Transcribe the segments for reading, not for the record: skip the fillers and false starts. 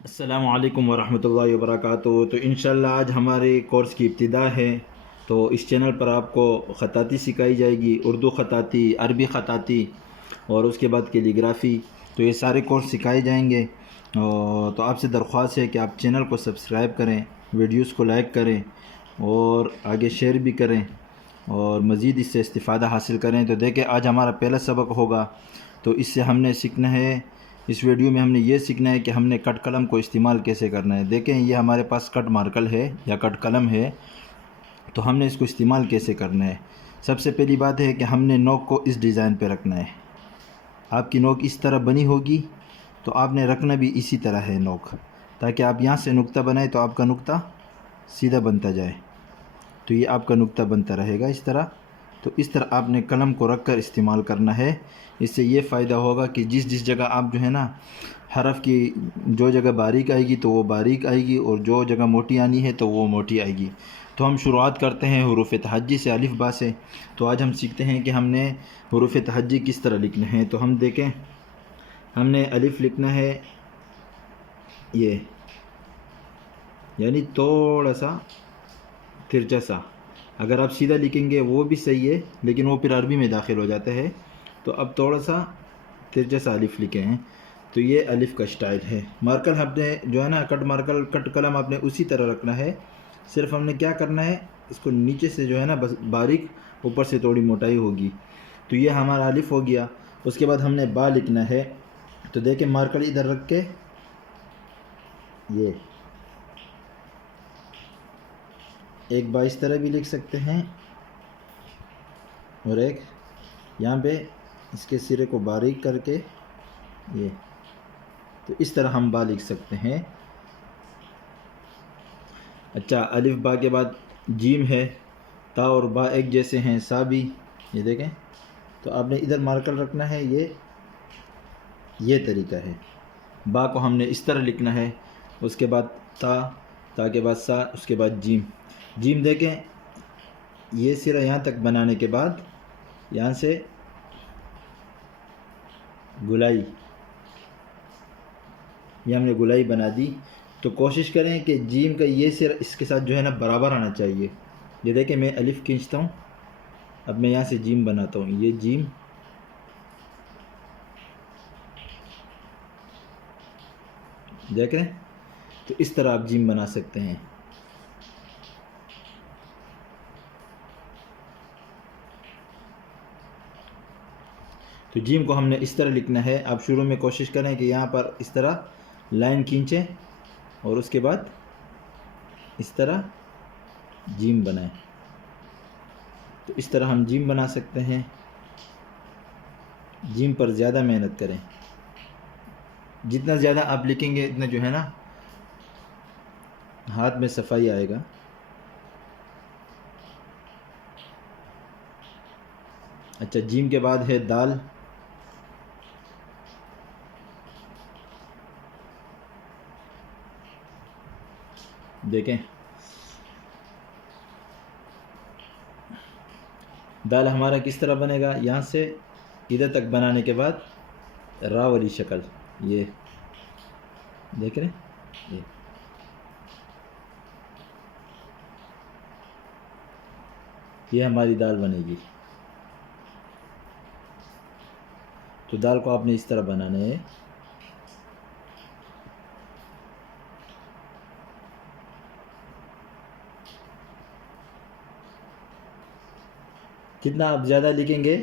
السلام علیکم ورحمۃ اللہ وبرکاتہ۔ تو انشاءاللہ آج ہمارے کورس کی ابتدا ہے۔ تو اس چینل پر آپ کو خطاطی سکھائی جائے گی، اردو خطاطی، عربی خطاطی اور اس کے بعد کیلیگرافی۔ تو یہ سارے کورس سکھائے جائیں گے۔ تو آپ سے درخواست ہے کہ آپ چینل کو سبسکرائب کریں، ویڈیوز کو لائک کریں اور آگے شیئر بھی کریں اور مزید اس سے استفادہ حاصل کریں۔ تو دیکھیں آج ہمارا پہلا سبق ہوگا۔ تو اس سے ہم نے سیکھنا ہے، اس ویڈیو میں ہم نے یہ سیکھنا ہے کہ ہم نے کٹ قلم کو استعمال کیسے کرنا ہے۔ دیکھیں یہ ہمارے پاس کٹ مارکر ہے یا کٹ قلم ہے، تو ہم نے اس کو استعمال کیسے کرنا ہے۔ سب سے پہلی بات ہے کہ ہم نے نوک کو اس ڈیزائن پہ رکھنا ہے۔ آپ کی نوک اس طرح بنی ہوگی تو آپ نے رکھنا بھی اسی طرح ہے نوک، تاکہ آپ یہاں سے نقطہ بنائیں تو آپ کا نقطہ سیدھا بنتا جائے۔ تو یہ آپ کا نقطہ بنتا رہے گا اس طرح۔ تو اس طرح آپ نے قلم کو رکھ کر استعمال کرنا ہے۔ اس سے یہ فائدہ ہوگا کہ جس جگہ آپ جو ہے نا حرف کی جو جگہ باریک آئے گی تو وہ باریک آئے گی، اور جو جگہ موٹی آنی ہے تو وہ موٹی آئے گی۔ تو ہم شروعات کرتے ہیں حروف تہجی سے، الف با سے۔ تو آج ہم سیکھتے ہیں کہ ہم نے حروف تہجی کس طرح لکھنے ہیں۔ تو ہم دیکھیں، ہم نے الف لکھنا ہے یہ، یعنی تھوڑا سا ترچا سا۔ اگر آپ سیدھا لکھیں گے وہ بھی صحیح ہے، لیکن وہ پھر عربی میں داخل ہو جاتا ہے۔ تو اب تھوڑا سا ترچا سا الف لکھے ہیں، تو یہ الف کا اسٹائل ہے۔ مارکر ہم نے جو ہے نا کٹ مارکر، کٹ قلم آپ نے اسی طرح رکھنا ہے۔ صرف ہم نے کیا کرنا ہے، اس کو نیچے سے جو ہے نا بس باریک، اوپر سے تھوڑی موٹائی ہوگی۔ تو یہ ہمارا الف ہو گیا۔ اس کے بعد ہم نے با لکھنا ہے۔ تو دیکھیں مارکر ادھر رکھ کے یہ ایک با اس طرح بھی لکھ سکتے ہیں، اور ایک یہاں پہ اس کے سرے کو باریک کر کے یہ، تو اس طرح ہم با لکھ سکتے ہیں۔ اچھا، الف با کے بعد جیم ہے، تا اور با ایک جیسے ہیں، سا بھی، یہ دیکھیں۔ تو آپ نے ادھر مارکر رکھنا ہے، یہ طریقہ ہے۔ با کو ہم نے اس طرح لکھنا ہے۔ اس کے بعد تا کے بعد سا، اس کے بعد جیم۔ جیم دیکھیں، یہ سرا یہاں تک بنانے کے بعد یہاں سے گلائی، یہ ہم نے گلائی بنا دی۔ تو کوشش کریں کہ جیم کا یہ سر اس کے ساتھ جو ہے نا برابر آنا چاہیے۔ یہ دیکھیں میں الف کھینچتا ہوں، اب میں یہاں سے جیم بناتا ہوں، یہ جیم، دیکھ رہے ہیں؟ تو اس طرح آپ جیم بنا سکتے ہیں۔ تو جیم کو ہم نے اس طرح لکھنا ہے۔ آپ شروع میں کوشش کریں کہ یہاں پر اس طرح لائن کھینچیں، اور اس کے بعد اس طرح جیم بنائیں۔ تو اس طرح ہم جیم بنا سکتے ہیں۔ جیم پر زیادہ محنت کریں، جتنا زیادہ آپ لکھیں گے اتنا جو ہے نا ہاتھ میں صفائی آئے گا۔ اچھا، جیم کے بعد ہے دال۔ دیکھیں دال ہمارا کس طرح بنے گا، یہاں سے ادھر تک بنانے کے بعد را والی شکل، یہ دیکھ رہے ہیں، یہ ہماری دال بنے گی۔ تو دال کو آپ نے اس طرح بنانا ہے۔ جتنا آپ زیادہ لکھیں گے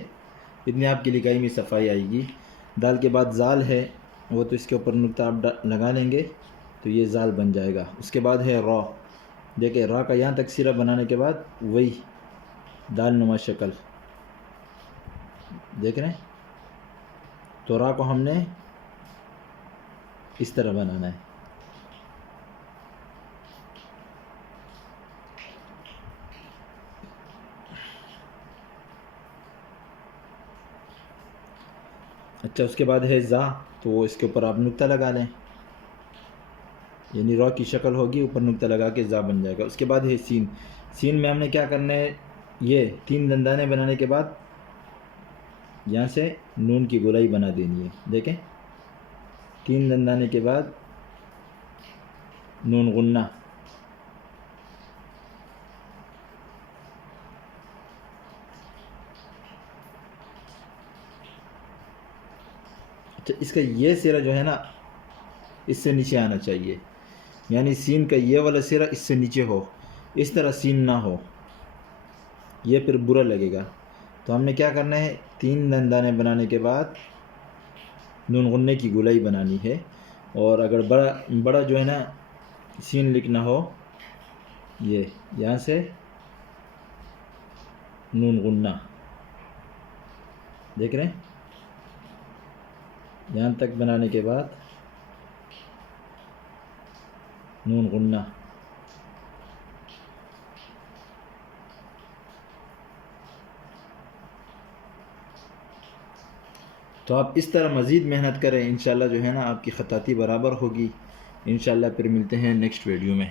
اتنی آپ کی لکھائی میں صفائی آئے گی۔ دال کے بعد زال ہے، وہ تو اس کے اوپر نقطہ آپ لگا لیں گے تو یہ زال بن جائے گا۔ اس کے بعد ہے را۔ دیکھیں را کا یہاں تک سرا بنانے کے بعد وہی دال نما شکل، دیکھ رہے ہیں؟ تو را کو ہم نے اس طرح بنانا ہے۔ اچھا، اس کے بعد ہے زا، تو وہ اس کے اوپر آپ نقطہ لگا لیں، یعنی را کی شکل ہوگی، اوپر نقطہ لگا کے زا بن جائے گا۔ اس کے بعد ہے سین۔ سین میں ہم نے کیا کرنا ہے، یہ 3 دندانے بنانے کے بعد یہاں سے نون کی گولائی بنا دینی ہے۔ دیکھیں 3 دندانے کے بعد نون غنہ. اچھا اس کا یہ سرا جو ہے نا اس سے نیچے آنا چاہیے، یعنی سین کا یہ والا سرا اس سے نیچے ہو، اس طرح سین نہ ہو، یہ پھر برا لگے گا. تو ہم نے کیا کرنا ہے، 3 دندانے بنانے کے بعد نون غنے کی گولائی بنانی ہے. اور اگر بڑا جو ہے نا سین لکھنا ہو، یہ یہاں سے نون غنہ دیکھ رہے ہیں، یہاں تک بنانے کے بعد نون غنہ. تو آپ اس طرح مزید محنت کریں، انشاءاللہ جو ہے نا آپ کی خطاطی برابر ہوگی. انشاءاللہ پھر ملتے ہیں نیکسٹ ویڈیو میں.